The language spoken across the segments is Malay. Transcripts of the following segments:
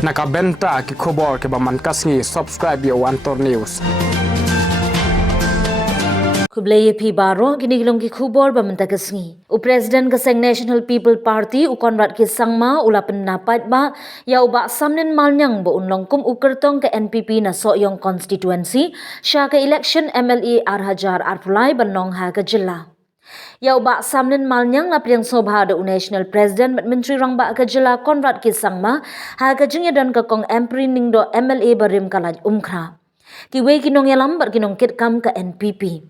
Nakabenta ki khobor ke baman kasngi subscribe yo Antor News. Kublai pi baro kini gilong ki khubor bamenta kasngi. U President kaseng National People Party u Konrad ki sangma ulapen napat ba ya uba samnen malnyang bo unlong kum ukertong ke NPP na Soyong constituency sya ke election MLA Arhajar Arpulai banong ha ke jela. Ya uba samnen malnyang na priang sobha de National President Menteri Rangba ke jela Konrad ki sangma ha ke jingya dan ke kong empri ningdo MLA barim kalaj umkra. Ki we kinong yalam bar kinong kitkam ke NPP.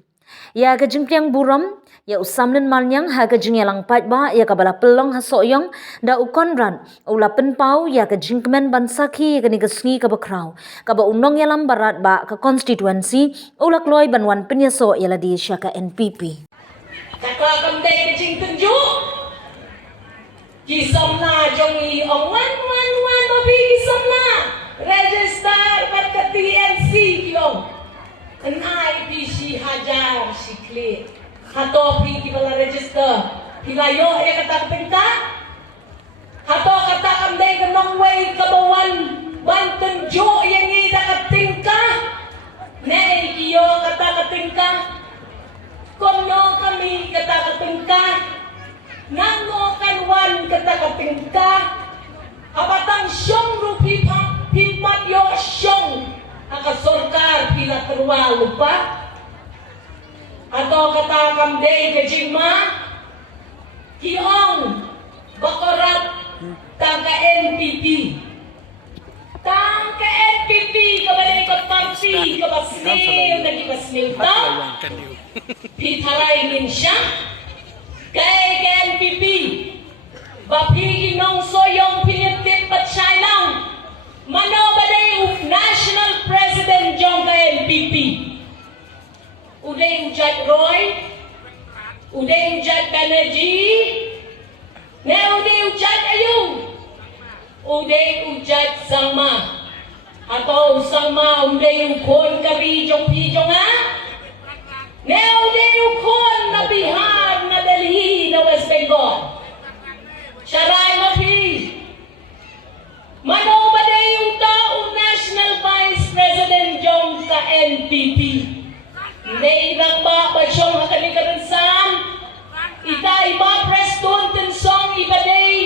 Ya ke jingpiang buram ya usamnen malnyang ha ke jingyalang patba ya kabala pelong ha Soyong da u Konrad ula penpau ya ke jingkemen bansaki ke ni kesngi ke bakrau kaba unong yalam barat ba ke constituency ula kloi banwan penyeso ya di syaka NPP. Kakak kemdai ke jing tunjuk kisomna jongi wan babi kisomna register kat ke TNC kiong an IPC hajar sikle hato pi ki bala register hilayo e kata penta hato kata kemdai ke nongwei ke bawan ban tunjuk yang ni dak tingka nei kiyo kata tingka Kono kami kata ketingkah, nango kanwan kata ketingkah, abatang syong rupi pipat yo syong, aka sorkar pila terwa lupa, atau kata kamdei ke jingma, kiong bakorat tangka NPP. Tang ke NPP kepada ikut parti ke basnil dan ke basnil tak Pitharai Minsya kay NPP Bapi Ginong Soyong Pinitip Patsyay lang Mano baday National President Jong ka NPP Uday Ujad Roy Uday Ujad Banerjee Ne Uday Ujad Ayung Uday Ujad Sangma Atau Sangma Uday Ukon Kari Jong Pijong ha Neo Uday Ukon na Bihar na Delhi na West Bengal Sharai Mapi Mano Baday Utao National Vice President Jong ka NPP Nay Rangba Basyong Hakalikaransan Ita Iba Preston Tensong Ibaday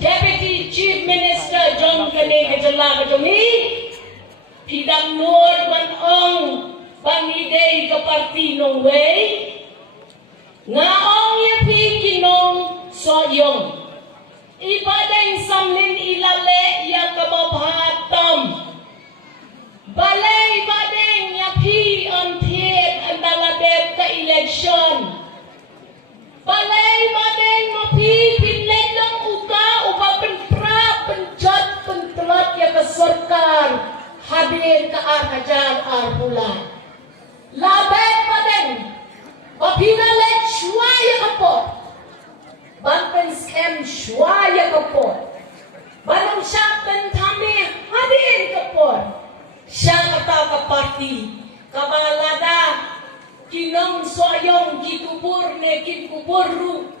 Deputy Chief Minister John Kane Kajala Kajongi Pidang Nur Manong Pangidey ke parti nong way Ngaong yapi kinong Soyong Ibaday samlin ilale ya kababhatam Balay badeng yapi antiyet andaladeb ka eleksyon Balay badeng mapi pinlet ng uka upa penpra penjat pentelat ya keserkan hadir ke Arhajar Arpulai Labet paden Bapinalet syuaya kapot Banpen scam syuaya kapot Banong syakten tami hadir kapot Siya kata ka parti Kabalada Kinong Soyong kitubur ne kitubur ru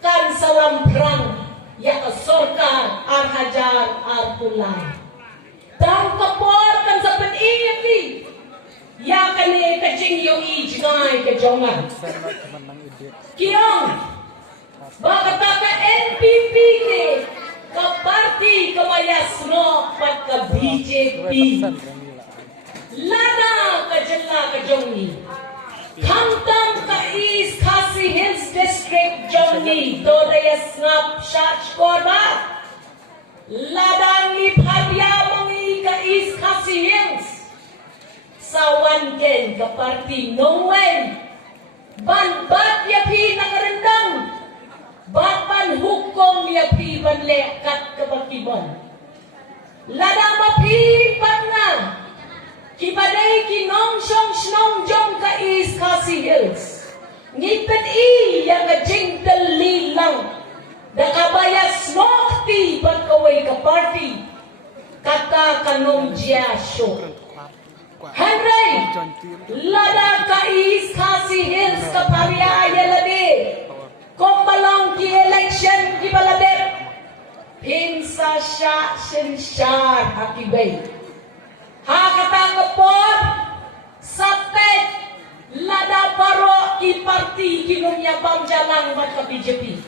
Kan salam perang Ya kesorka Arhajar Arpulai Tang kapor kan sapen iyapi Ya kani kajing yung ijnay kajongan. Kiyong, bakit ka NPP ni ka parti kamayas no pat ka BJP. Lada ka jala kajongi. Kamtam ka East Khasi Hills District jongi. Dodaya snapshot korba. Lada ni padya mangi ka East Khasi Hills. Sawan ken ke parti nongwen ban bat yapi nakarendang ban hukum yapi ban lekat ke bakibon lada mapi panna kibadai kinong syong snong jong ka East Khasi Hills ngipet i yang ka jingtel lilang da kabayas nokti ban kaway ka parti kata kanong jiasyo Henry, lada ka East Khasi Hills ka pariaya lade. Kombalong ki election ki balade. Pins sa sya sinsyar hakibay. Hakatangapon sapet lada paro ki parti kinunya bangjalang mat ka BJP.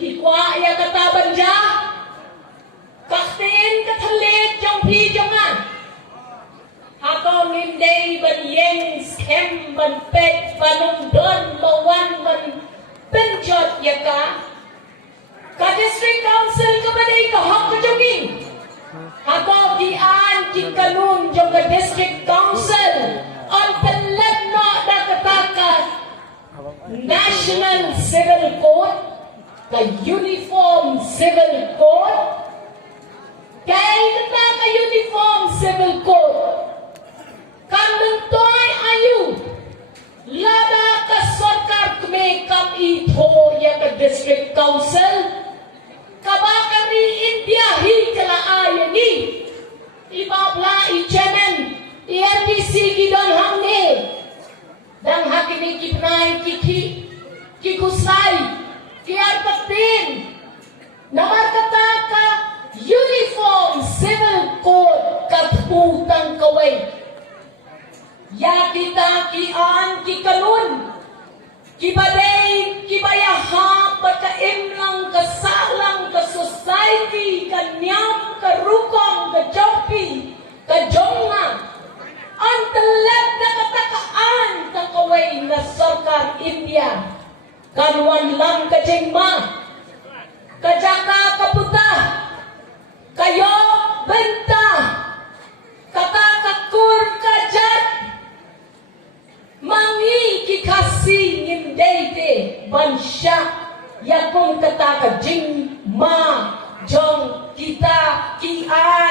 Hikwa ya kata banja kaktin kathalit jong pi jongan. Hatong hindi ban yeng skem ban pet banung don lawan ban penjot ya ka. Ka district council ka badai ka hak ka jongin. Ako dian ki kanun jong ka district council on pelet no da kataka National Civil Code, the Uniform Civil Code, kay kataka Uniform Civil Code. Kanuntoy ayu lada ka sarkar kme kam ito ya ka district council kabakari India hi kala ayani ibabla ichairman ENPC gidon hamne dang hakini kipnai kikusai kiarpatin namar kataka Uniform Civil Code katputang kaway. Ya kita kian kikanun kibaday kibayaha pagkaimlang kasalang ka society kanyam karukong kajopi kajonga ang talab na katakaan kakaway na sarkar India kanwan lang kajengma kajaka kaputa kayo benta kakakakur kajat mangi kikasi ngindete bansya yakong kataka jing ma jong kita kian